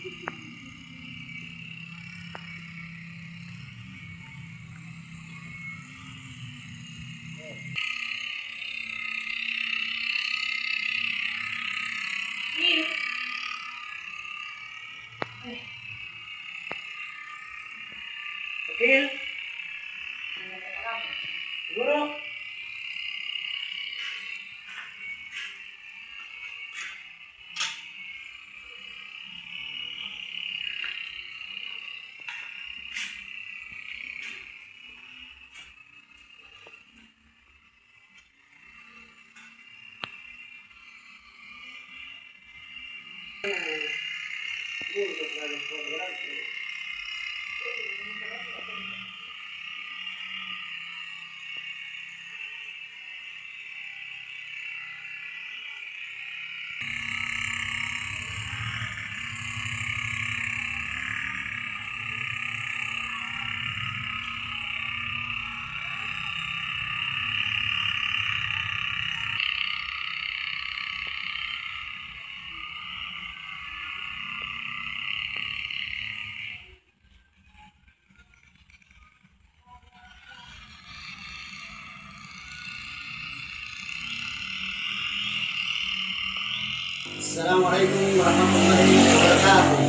Kecil, guru. Assalamualaikum warahmatullahi wabarakatuh.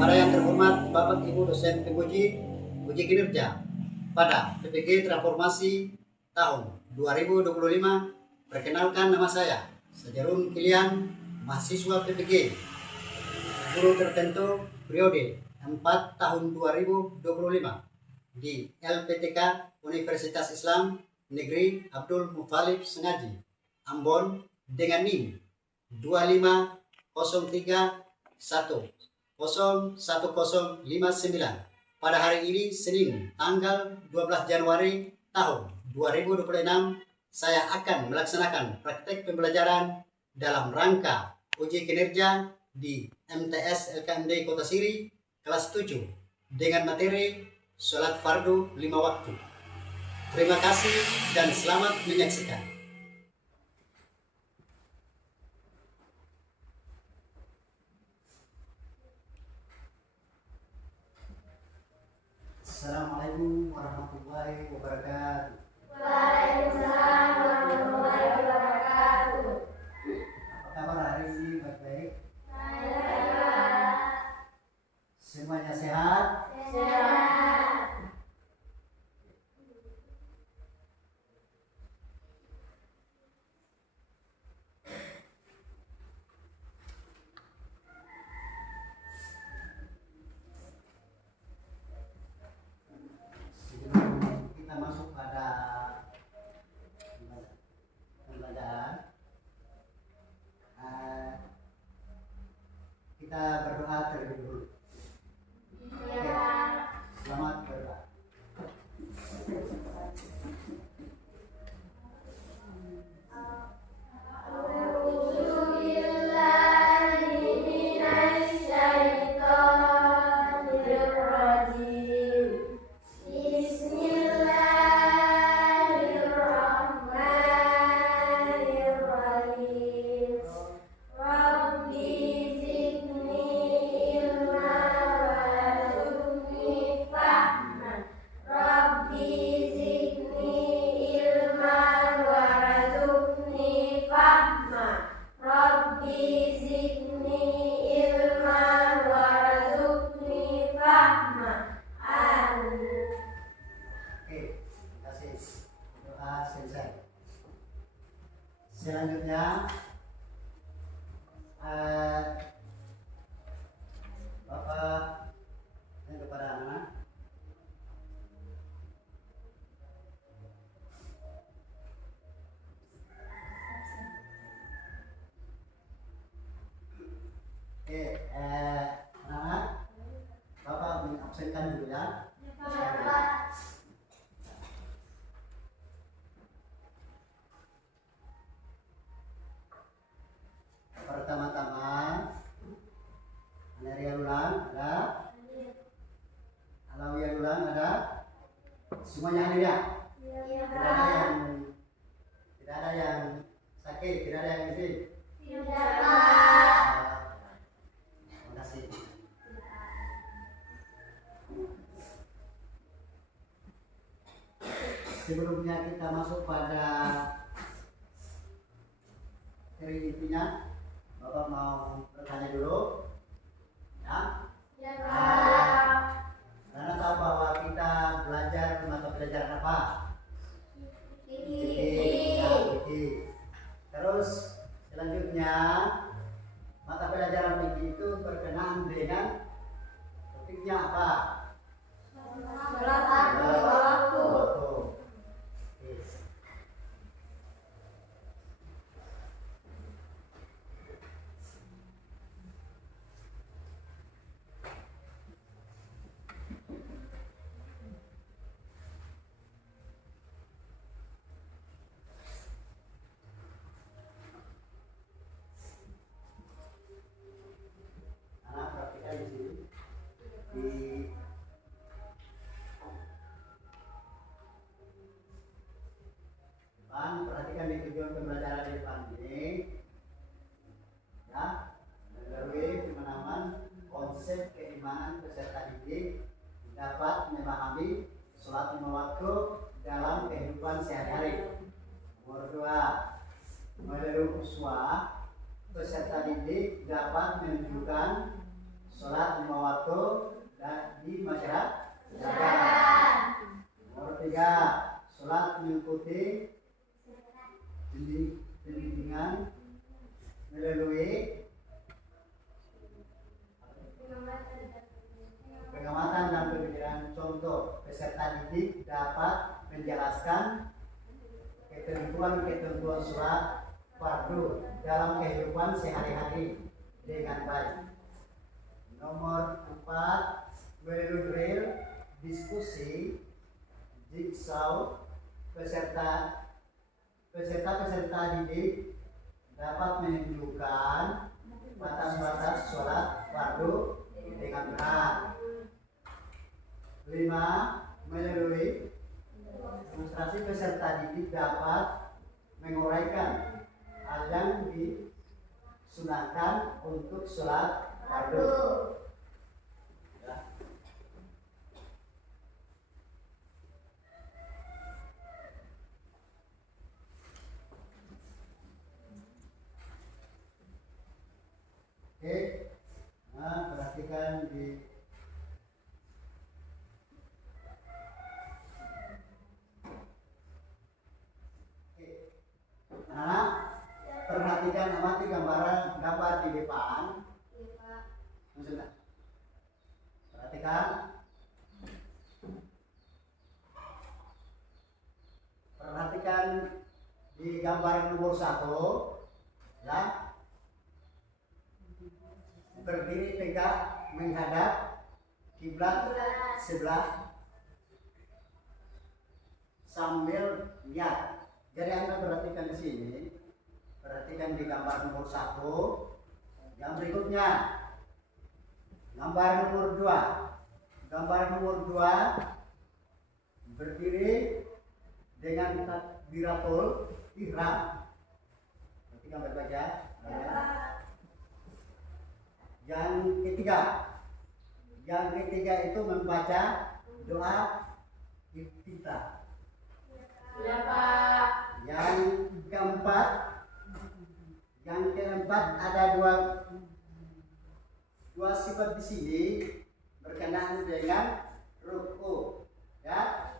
Para yang terhormat Bapak Ibu dosen penguji uji kinerja pada PPG Transformasi tahun 2025. Perkenalkan, nama saya Sajarun Kilian, mahasiswa PPG guru tertentu periode 4 tahun 2025 di LPTK Universitas Islam Negeri Abdul Muthalib Sengaji, Ambon dengan NIM 25031011059 pada hari ini Senin tanggal 12 Januari tahun 2026. Saya akan melaksanakan praktek pembelajaran dalam rangka uji kinerja di MTS LKMD Kota Siri kelas 7 dengan materi sholat fardu 5 waktu. Terima kasih dan selamat menyaksikan. Assalamualaikum warahmatullahi wabarakatuh. Waalaikumsalam warahmatullahi wabarakatuh. Apa kabar hari ini? Baik-baik? Baik. Semuanya sehat? Sehat. Sebelum kita masuk pada pembelajaran, kita berdoa terlebih dulu. Ya. Selamat berdoa. A'udzu billahi minasy syaithanir rajim. Bismillahirrahmanirrahim. Rabbi zidni ilma warzuqni fahma. Rabbi zidni ilma warzuqni fahma. Rabbi zidni ilma warzuqni fahma. Amin. Oke, terima kasih. Doa selesai. Selanjutnya, Bapak dan kepada anak. Oke, anak, Bapak mengabsenkan dulu ya. Pertama-tama, Anaria Lulang ada, Alawiyah Lulang ada, semuanya ada ya? Tidak ada yang sakit, tidak ada yang miskin. sebelumnya kita masuk pada seri intinya, Bapak mau bertanya dulu, ya? Ya, Pak. Karena tahu bahwa kita belajar mata pelajaran apa? Fikih. Terus selanjutnya mata pelajaran fikih itu berkenaan dengan topiknya apa? Sholat lima waktu. Oke. Anak perhatikan di sini. Di depan, perhatikan di tujuan pembelajaran di depan ini, ya, melalui pemahaman konsep keimanan peserta didik dapat memahami sholat lima waktu dalam kehidupan sehari-hari. Nomor 2, melalui uswah peserta didik dapat menunjukkan sholat lima waktu di masyarakat. Nomor 3, sholat mengikuti bimbingan melalui pengamatan dan pemikiran. Contoh, peserta didik dapat menjelaskan ketentuan sholat fardu dalam kehidupan sehari-hari dengan baik. Nomor 4, melalui drill, diskusi, jigsaw, peserta didik dapat menunjukkan batas-batas sholat fardu dengan benar. 5, melalui demonstrasi peserta didik dapat menguraikan hal yang disunahkan untuk sholat fardu. Ya. Oke, nah perhatikan di anak, perhatikan amati gambar di depan. Sudah. Perhatikan. Perhatikan di gambar nomor 1, ya. Berdiri tegak menghadap kiblat sebelah sambil niat. Jadi Anda perhatikan di sini, perhatikan di gambar nomor 1. Yang berikutnya, gambar nomor 2. Gambar nomor 2 berdiri dengan takbiratul ihram. Perhatikan baik-baik ya. Yang ketiga itu membaca doa iftitah. Ya, Pak. Yang keempat ada dua sifat di sini berkenaan dengan ruku, ya.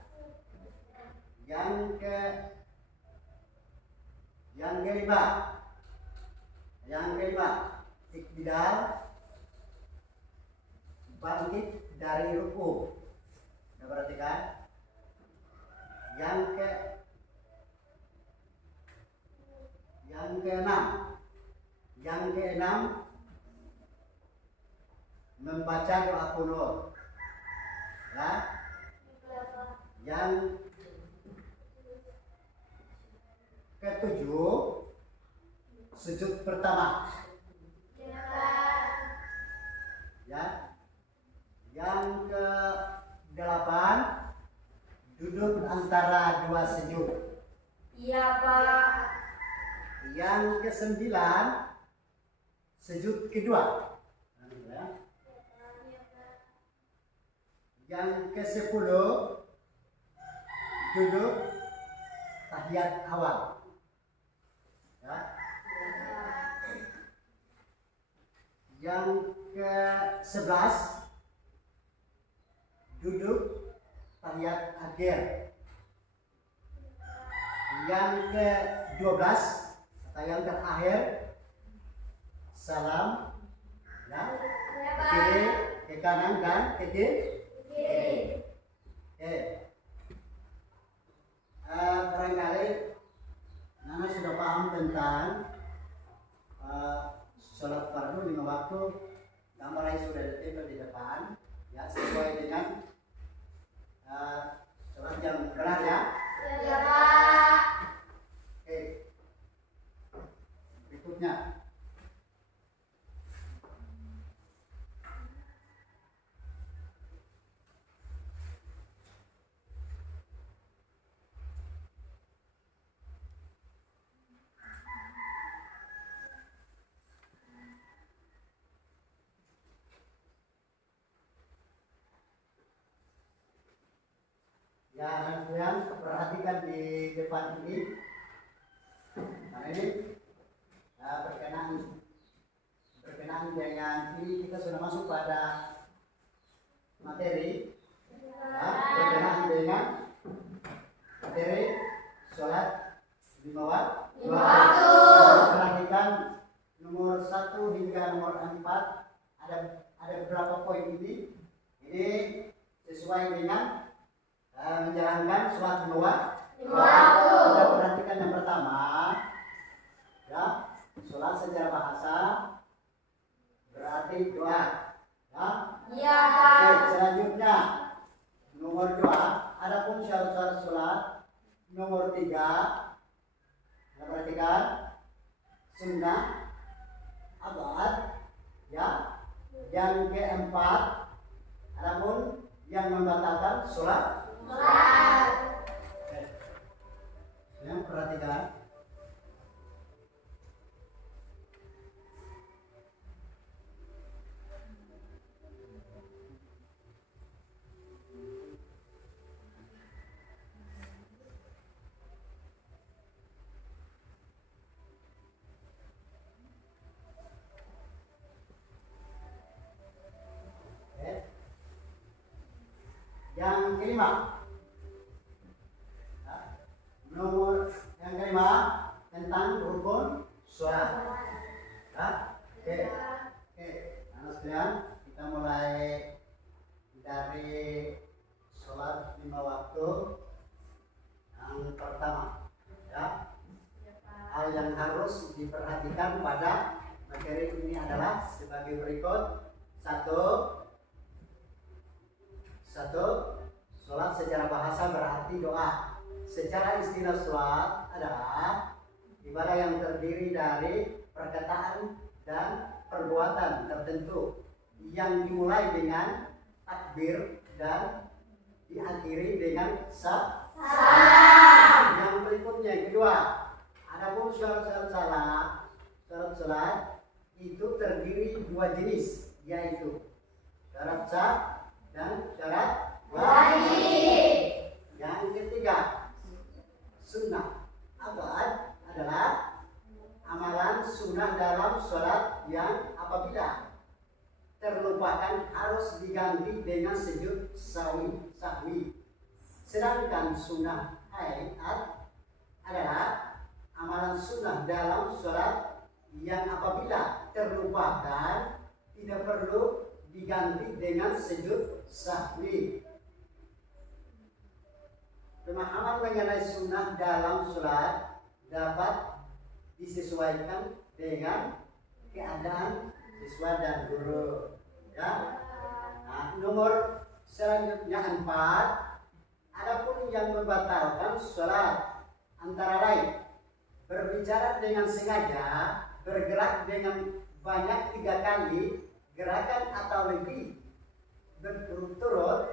Yang kelima iktidal, bangkit dari ruku. Anda perhatikan. Yang keenam membaca doa kunut, ya. Yang ketujuh sujud pertama, ya. Yang ke-8 duduk antara dua sujud. Iya, Pak. Yang ke-9 sujud kedua. Yang ke-10 duduk tahiyat awal. Ya. Yang ke-11 duduk tahiyat akhir. Yang ke-12 atau yang terakhir salam, ya, ke kiri, ke kanan dan ke kiri. Oke. Barangkali Nana sudah paham tentang sholat fardu 5 waktu. Gambarnya sudah ditempel di depan, ya, sesuai dengan sholat yang benar, ya. Ya, Pak. Oke. Berikutnya. Ya, anak-anak perhatikan di depan ini. Nah, ini berkenaan dengan ini kita sudah masuk pada materi, ya, berkenaan dengan materi sholat 5 waktu. Perhatikan nomor 1 hingga nomor 4 ada beberapa poin ini. Ini sesuai dengan menjalankan sholat 5 waktu. Kita perhatikan yang pertama, ya, sholat secara bahasa berarti doa, ya. Iya, Oke, Pak. selanjutnya nomor 2, adapun syarat-syarat sholat. Nomor 3, kita perhatikan sunnah abad, ya. Yang keempat, adapun yang membatalkan sholat. Yang perhatikan. Yang kelima, nomor yang kelima tentang rukun sholat. Ya? Oke, anak sekalian, kita mulai dari sholat 5 waktu. Yang pertama, ya, hal yang harus diperhatikan pada materi ini adalah sebagai berikut. Satu, sholat secara bahasa berarti doa. Secara istilah sholat adalah ibadah yang terdiri dari perkataan dan perbuatan tertentu yang dimulai dengan takbir dan diakhiri dengan salam. Yang berikutnya, yang kedua, adapun syarat sholat itu terdiri 2 jenis, yaitu syarat sah dan syarat wajib. Yang ketiga, sunnah abad adalah amalan sunnah dalam sholat yang apabila terlupakan harus diganti dengan sujud sahwi. Sedangkan sunnah hayat adalah amalan sunnah dalam sholat yang apabila terlupakan tidak perlu diganti dengan sujud sahwi. Pemahaman mengenai sunnah dalam sholat dapat disesuaikan dengan keadaan siswa dan guru. Ya. Nah, nomor selanjutnya 4, adapun yang membatalkan sholat antara lain berbicara dengan sengaja, bergerak dengan banyak 3 kali gerakan atau lebih berturut-turut,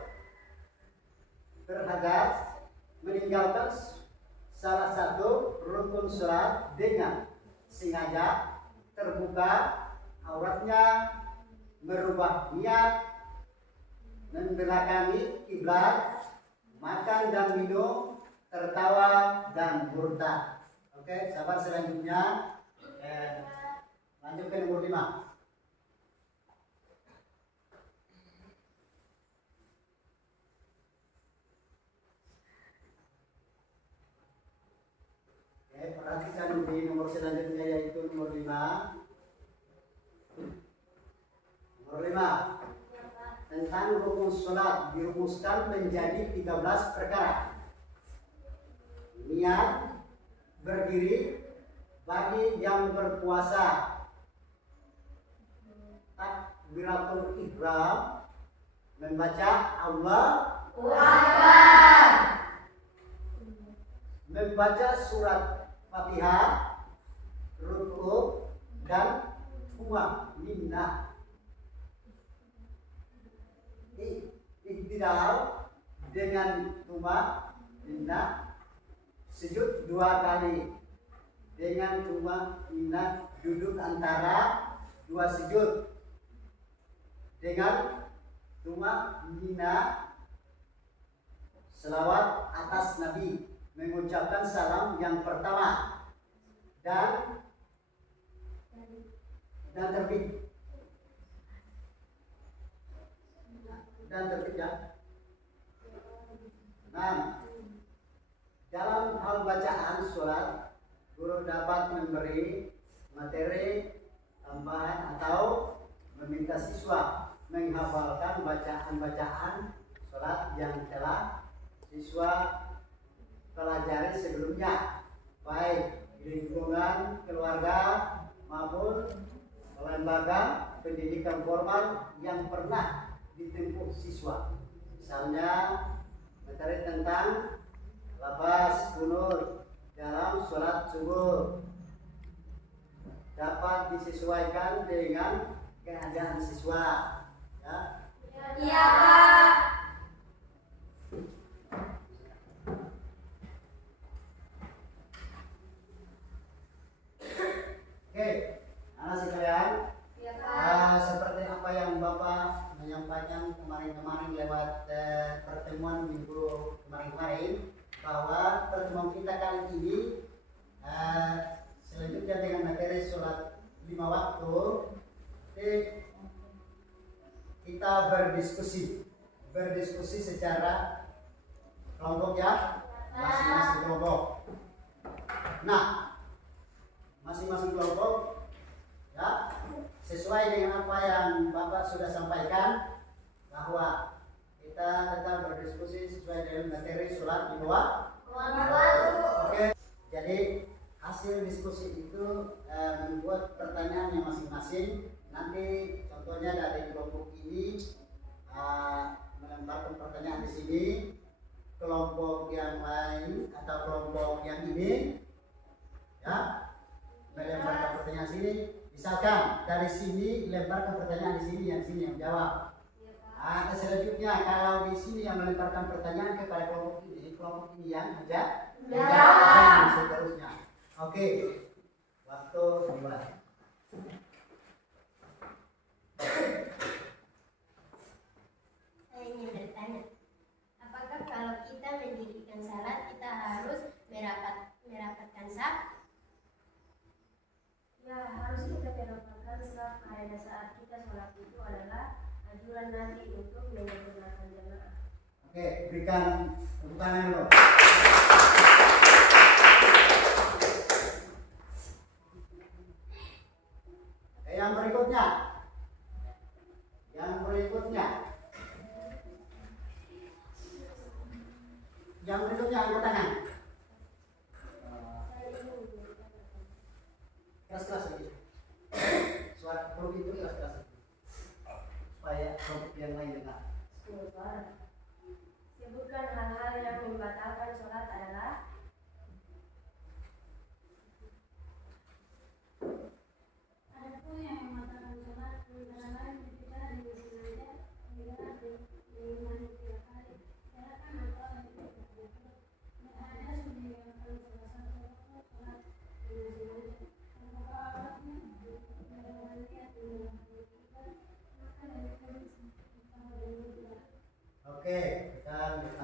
berhadas, meninggalkan salah satu rukun sholat dengan sengaja, terbuka auratnya, merubah niat, membelakangi kiblat, makan dan minum tertawa, dan murtad. Oke, sahabat selanjutnya lanjut ke nomor 5. Perhatikan di nomor selanjutnya yaitu nomor 5. Nomor 5 tentang rukun sholat dirumuskan menjadi 13 perkara. Niat, berdiri bagi yang berpuasa, takbiratul ihram, membaca Allahu Akbar, membaca surat Fatihah, ruku, dan tumaninah. Iktidal dengan tumaninah, sujud 2 kali. Dengan tumaninah duduk antara 2 sujud. Dengan tumaninah selawat atas Nabi, mengucapkan salam yang pertama dan terbit ya. Dalam hal bacaan sholat, guru dapat memberi materi tambahan atau meminta siswa menghafalkan bacaan-bacaan sholat yang telah siswa pelajari sebelumnya, baik di lingkungan keluarga maupun lembaga pendidikan formal yang pernah ditempuh siswa. Misalnya materi tentang lafaz kunut dalam sholat subuh dapat disesuaikan dengan keadaan siswa. Ya. Iya, Pak. Oke, anak sekalian, Iya, Pak. seperti apa yang Bapak menyampaikan kemarin-kemarin lewat pertemuan minggu kemarin-kemarin, bahwa pertemuan kita kali ini selanjutnya dengan materi sholat 5 waktu, kita berdiskusi secara kelompok ya, masing-masing kelompok. Nah, masing-masing kelompok ya, sesuai dengan apa yang Bapak sudah sampaikan, bahwa kita tetap berdiskusi sesuai dengan materi sholat di bawah. Oke, jadi hasil diskusi itu membuat pertanyaan yang masing-masing. Nanti contohnya dari kelompok ini melemparkan pertanyaan di sini, kelompok yang lain atau kelompok yang ini ya melemparkan pertanyaan sini. Misalkan dari sini lemparkan pertanyaan di sini yang jawab. Selanjutnya kalau di sini yang melemparkan pertanyaan kepada kelompok ini yang aja dan seterusnya. Oke, waktu dimulai. Saya ingin bertanya, apakah kalau kita mendirikan salat kita harus merapatkan saf? Ya, harus kita merapatkan saf karena saat kita sholat itu adalah anjuran Nabi untuk menyempurnakan jamaah. Oke, berikan tepuk tangan dulu. Yang berikutnya. Yang berikutnya angkat tangan. Keras-keras lagi. Suara perut itu keras-keras. Supaya kelompok yang lain dengar. Sebutkan hal-hal yang membatalkan sholat adalah Adapun yang membatalkan sholat antara lain ketika dengan sengaja mendengar diulangi 3 kali, silakan atau tidak diatur. Ada meninggalkan salah satu rukun sholat dengan sengaja, membuka auratnya, dengan niat meninggalkan kita, maka dihukum Oke, kita lanjut.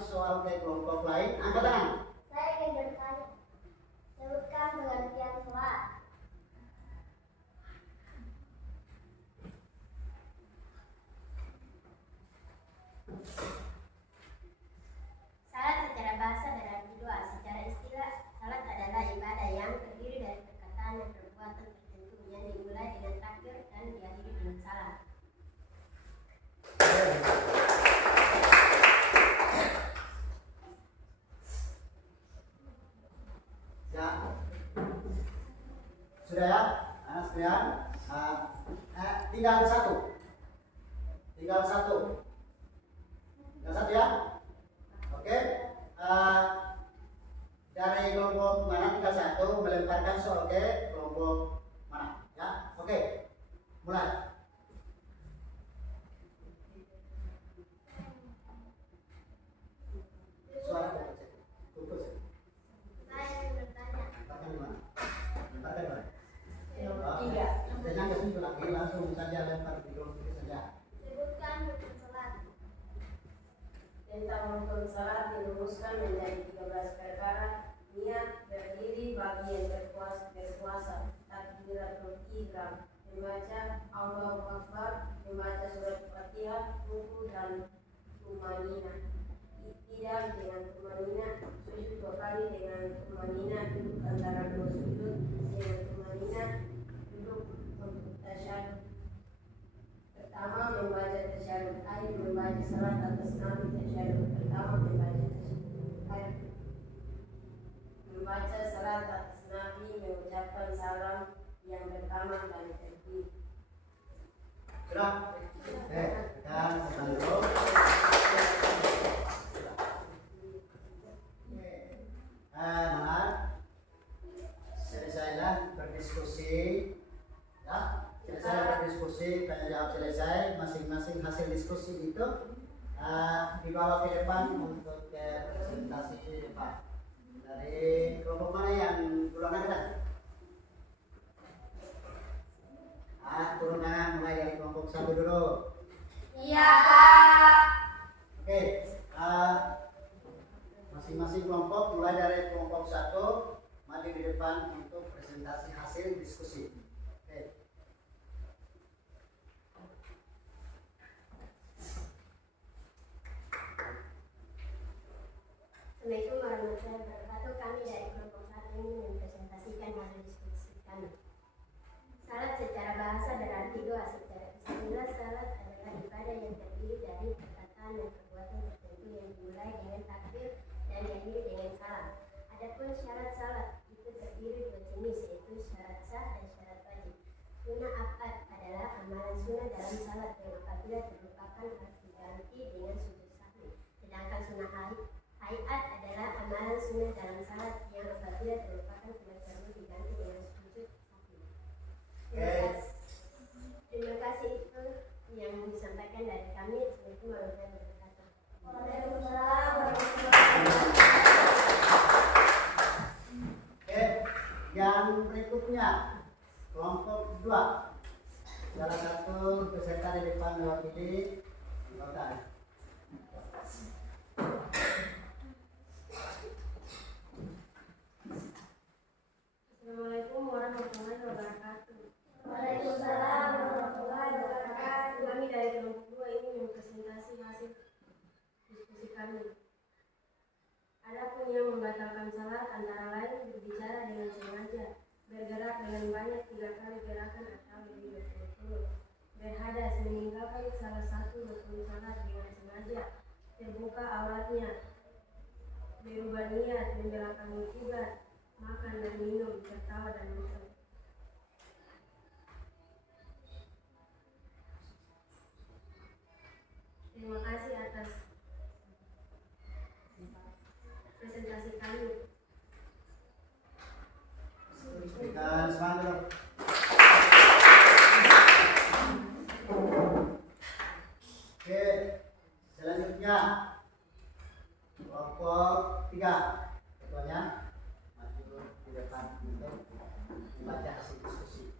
soal ke kelompok lain, angkat tangan. Saya ingin bertanya. Sebutkan pengertian sholat. Salat secara bahasa dan arti doa. Secara istilah, salat adalah ibadah yang terdiri dari perkataan dan perbuatan tertentu yang dimulai dengan takbir dan diakhiri dengan salam. Ya. Sudah ya, anak sekalian. Tinggal satu. Tinggal satu ya. Oke. Dari kelompok mana tinggal satu melemparkan soal ke kelompok mana? Ya. Oke. Mulai. Suara kumpul. Saya ingin bertanya. Lemparkan di mana? Lemparkan di mana? Tiga. Jangan ke situ lagi, langsung saja lempar di kelompok saja. Sebutkan rukun sholat. Tentang rukun salat dirumuskan menjadi 13 perkara: niat, berdiri, bagi yang berpuasa, takbiratul ihram, membaca Allahu Akbar, membaca surat Fatihah, ruku dan tumanina, iktidal dengan tumanina, sujud 2 kali dengan tumanina, duduk antara 2 sujud dengan tumanina, duduk untuk tasyahud. Pertama membaca tasyahud akhir, membaca salat atas Nabi. Tasyahud pertama membaca tasyahud, membaca salat atas Nabi, mengucapkan salam yang pertama dan tertib. Sudah? Dan sedang dulu. Selesailah berdiskusi. Ya, selesai berdiskusi, tanya jawab selesai. Masing-masing hasil diskusi itu dibawa ke depan untuk presentasi di depan. Dari kelompok mana yang duluan angkat? Turun tangan mulai dari kelompok 1 dulu. Iya, Pak. Oke, masing-masing kelompok mulai dari kelompok 1 maju di depan untuk presentasi hasil diskusi. Oke. Assalamualaikum warahmatullahi wabarakatuh. Kami dari kelompok 1 ini mempresentasikan hasil diskusi kami. Salat secara bahasa berarti doa. Secara istilah, salat adalah ibadah yang terdiri dari perkataan dan perbuatan tertentu yang dimulai dengan takbir dan diakhiri dengan salam. Adapun syarat salat itu terdiri 2 jenis, yaitu syarat sah dan syarat wajib. Sunnah akad adalah amalan sunnah dalam salat yang apabila terlupakan harus diganti dengan sujud sahwi. Sedangkan sunnah hayat adalah amalan sunnah dalam salat yang apabila terlupakan tidak perlu diganti dengan sujud sahwi. Terima kasih itu yang disampaikan dari kami. Assalamualaikum warahmatullahi wabarakatuh. Waalaikumsalam warahmatullahi wabarakatuh. Yang berikutnya kelompok 2. Salah satu peserta di depan mewakili anggota. Assalamualaikum warahmatullahi wabarakatuh. Waalaikumsalam warahmatullahi wabarakatuh. Kami dari kelompok 2 ini mempresentasi hasil diskusi kami. Adapun yang membatalkan salat antara lain berbicara dengan sengaja, bergerak dengan banyak 3 kali gerakan atau lebih berturut-turut, berhadas, meninggalkan salah satu rukun salat dengan sengaja, terbuka auratnya, berubah niat, membelakangi kiblat, makan dan minum, tertawa dan makan. Terima kasih atas presentasi kami. Dan semangat. Oke, selanjutnya kelompok 3. Ketuanya maju di depan untuk membaca hasil diskusi.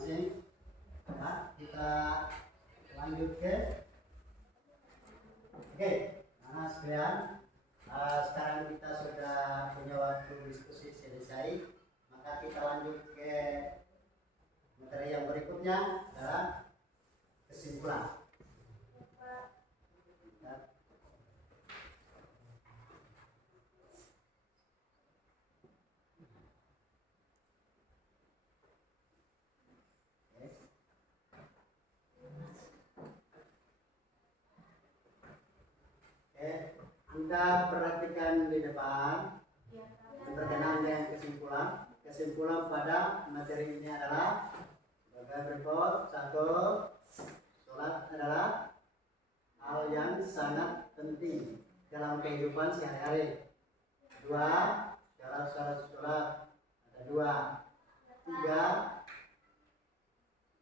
masing-masing. Nah, kita lanjut ke oke, anak sekalian, sekarang kita sudah punya waktu diskusi selesai, maka kita lanjut ke materi yang berikutnya adalah kesimpulan. Anda perhatikan di depan berkenaan dengan kesimpulan. Kesimpulan pada materi ini adalah sebagai berikut. 1. Sholat adalah hal yang sangat penting dalam kehidupan sehari-hari. 2. Syarat-syarat sholat ada 2. 3.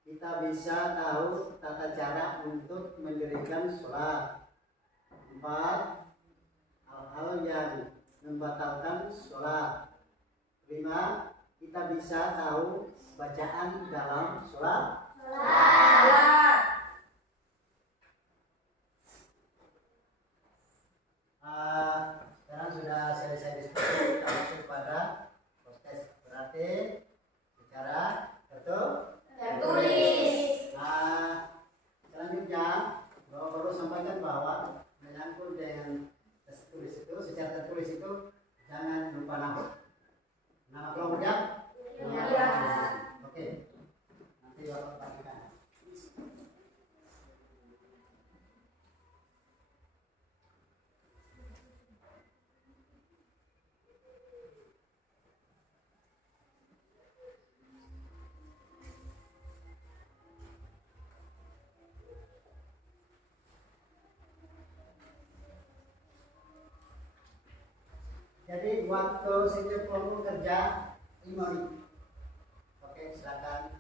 Kita bisa tahu tata cara untuk mendirikan sholat. 4. Hal-hal yang membatalkan sholat. 5. Kita bisa tahu bacaan dalam sholat. Sekarang sudah selesai diskusi, kita masuk pada proses. Berarti bicara tertulis. Selanjutnya Bapak perlu sampaikan bahwa menyangkut dengan tertulis itu, secara tertulis itu jangan lupa nama kelompoknya. Oke, nanti Bapak perhatikan. Jadi waktu setiap kelompok kerja 5 menit. Oke, silakan.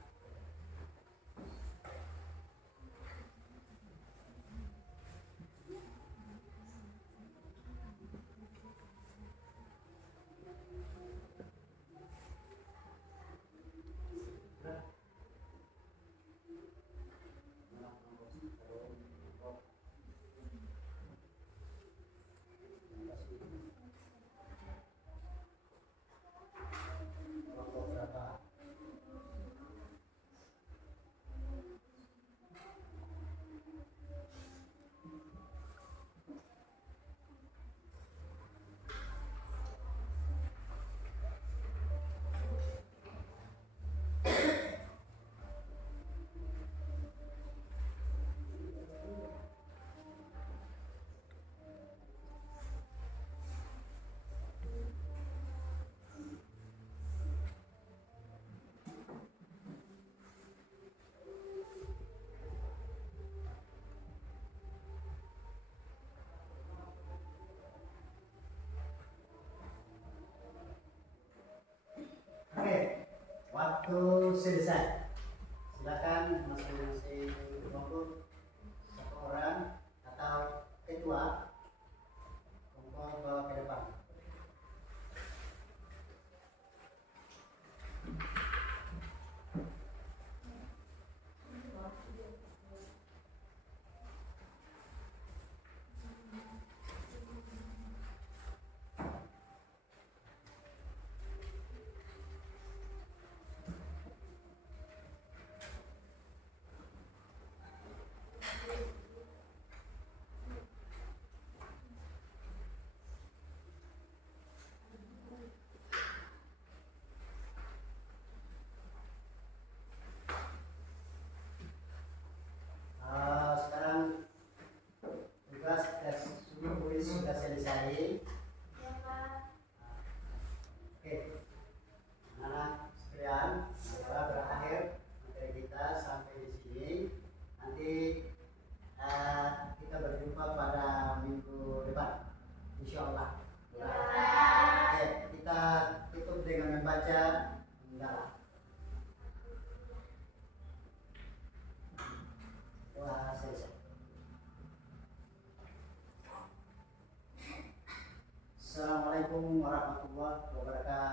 Waktu selesai. Silakan masing-masing kelompok satu orang atau ketua kelompok bawa ke depan. Sekarang tugas tes kuis sudah selesai. Oke, anak sekalian, setelah berakhir materi kita sampai di sini. Nanti kita berjumpa pada minggu depan, insya Allah. Oke, kita tutup dengan membaca mendalam. Wah, selesai. Assalamualaikum warahmatullahi wabarakatuh.